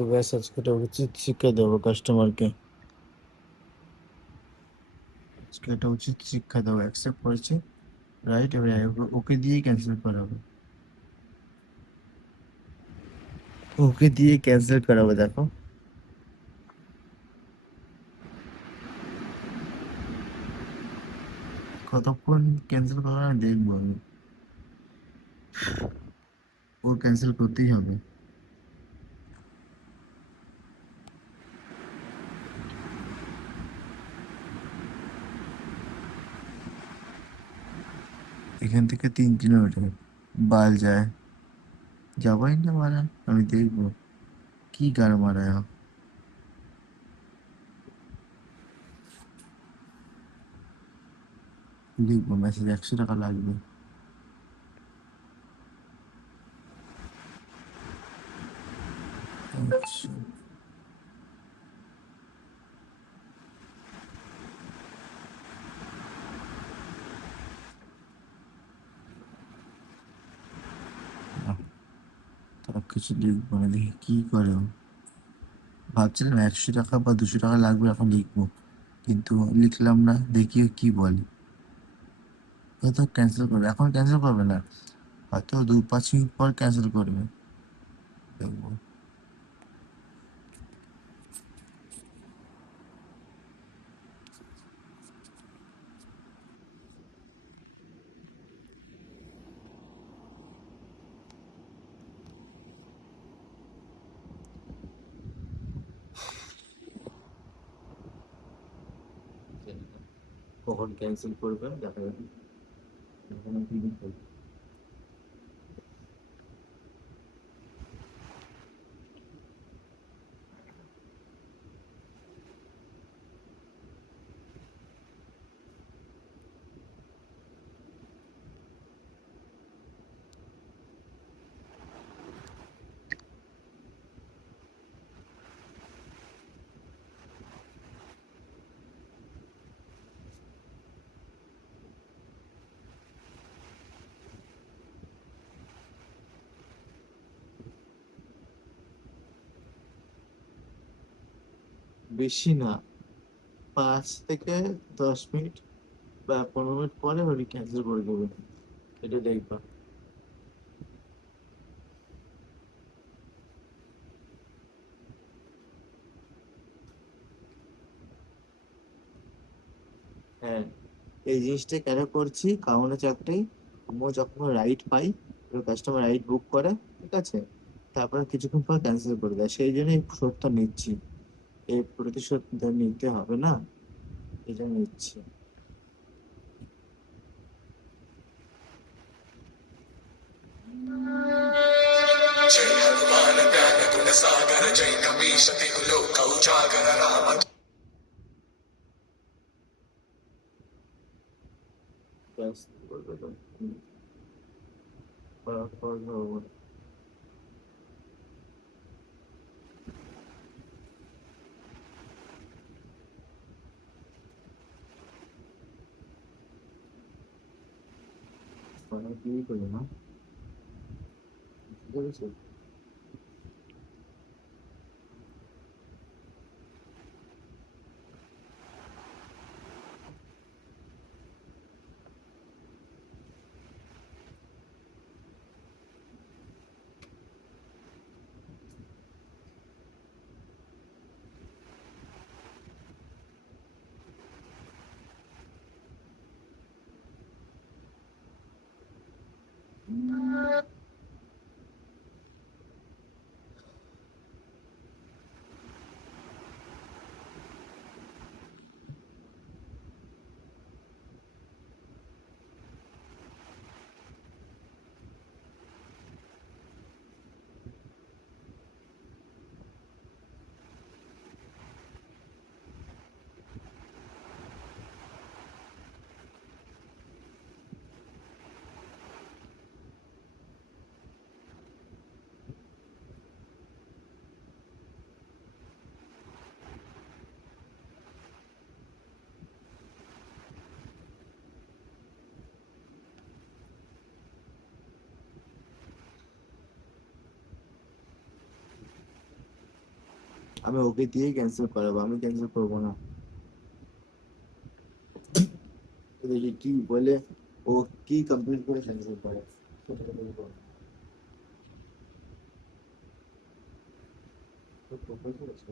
তো ব্যাস আজকে একটা উচিত শিক্ষা দেবো কাস্টমারকে। আজকে একটা উচিত শিক্ষা দেবো, অ্যাকসেপ্ট করেছে, রাইট? এবার ওকে দিয়েই ক্যান্সেল করাবো, ওকে দিয়ে ক্যান্সেল করাবো। দেখো কতক্ষণ ক্যান্সেল করা দেখবো আমি, ওর ক্যান্সেল করতেই হবে। এখান থেকে 3 কিলোমিটার বাল যায়, যাবোই না মারা, আমি দেখবো কি গাড় মারায়। লিখবো মেসেজ, 100 টাকা লাগবে। আচ্ছা, তার কিছু লিখবো না, দেখি কি করে ও। ভাবছিলাম 100 টাকা বা 200 টাকা লাগবে, এখন লিখবো, কিন্তু লিখলাম না, দেখি ও কি বলে। হয়তো ক্যান্সেল করবে, এখন ক্যান্সেল করবে না, হয়তো 2-5 মিনিট পর ক্যান্সেল করবে, দেখবো। কখন ক্যান্সেল করবে দেখা যাবে। এখন কি লিখবো? বেশি না, 5 থেকে 10 মিনিট বা 15 মিনিট পরে ওই ক্যান্সেল করে দেবে, এটা দেখবা। হ্যাঁ, এই জিনিসটা কেন করছি, কারণ হচ্ছে একটাই, ও যখন রাইড পাই, কাস্টমার রাইড বুক করে, ঠিক আছে, তারপরে কিছুক্ষণ পর ক্যান্সেল করে দেয়, সেই জন্য এই শোধটা নিচ্ছি, এই প্রতিশোধ নিতে হবে না, এই জন্য নিচ্ছি। जय हनुमान ज्ञान गुण सागर जय कपीश तिहु लोक उजागर राम ক্যান্সেল করবে তো, করার পর ধরবো। করার কি করবো না, বুঝতে পেরেছো? আমি ওকে দিয়েই ক্যান্সেল করাবো, আমি ক্যান্সেল করবো না। দেখি কি বলে, ও কি কমপ্লিট করে ক্যান্সেল করে সেটা বলবো। তো প্রপোজাল আছে,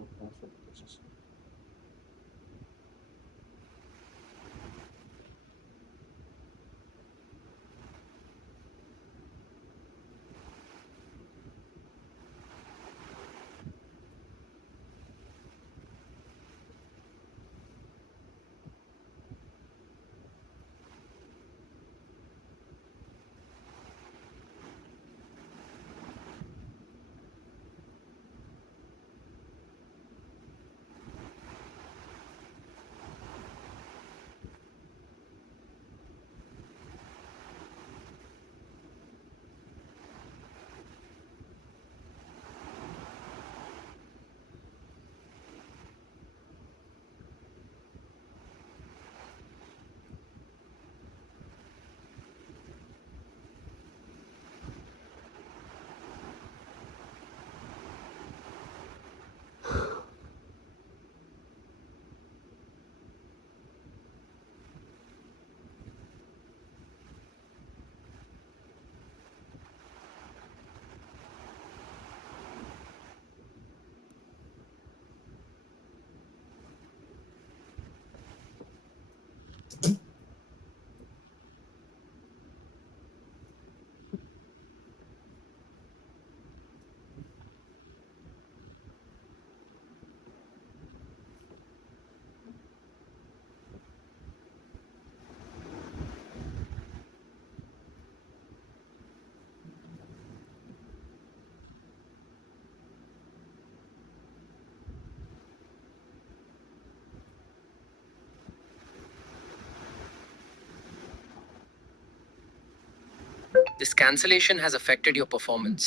This cancellation has affected your performance.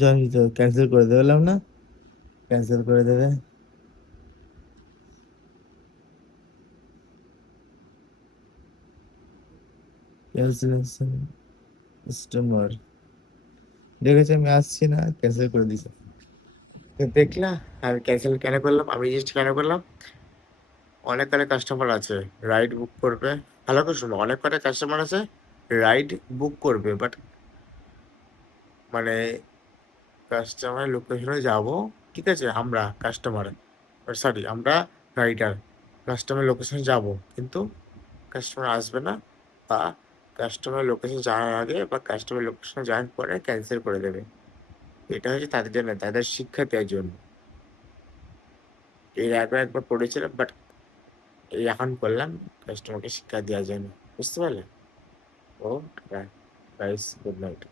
জানি তো ক্যান্সেল করে দিলাম না, ক্যান্সেল করে দেবে। ক্যান্সেলেশন কাস্টমার দেখেছে আমি আসছি না, ক্যান্সেল করে দিছে। তো দেখলা আমি ক্যান্সেল কেন করলাম, আমি জিনিসটা কেন করলাম? অনেক কটা কাস্টমার আছে রাইড বুক করবে, ভালো করে শুনো, অনেক কটা কাস্টমার আছে রাইড বুক করবে, বাট মানে কাস্টমার লোকেশনে যাব, ঠিক আছে, আমরা কাস্টমার সরি আমরা রাইডার কাস্টমার লোকেশনে যাব, কিন্তু কাস্টমার আসবে না, বা কাস্টমার লোকেশন যাওয়ার আগে বা কাস্টমার লোকেশনে যাওয়ার পরে ক্যান্সেল করে দেবে। এটা হচ্ছে তাদের জন্য, তাদের শিক্ষা দেওয়ার জন্য। এর আগে একবার পড়েছিলাম, বাট এই এখন করলাম কাস্টমারকে শিক্ষা দেওয়ার জন্য, বুঝতে পারলে? ও গাইস, গুড নাইট।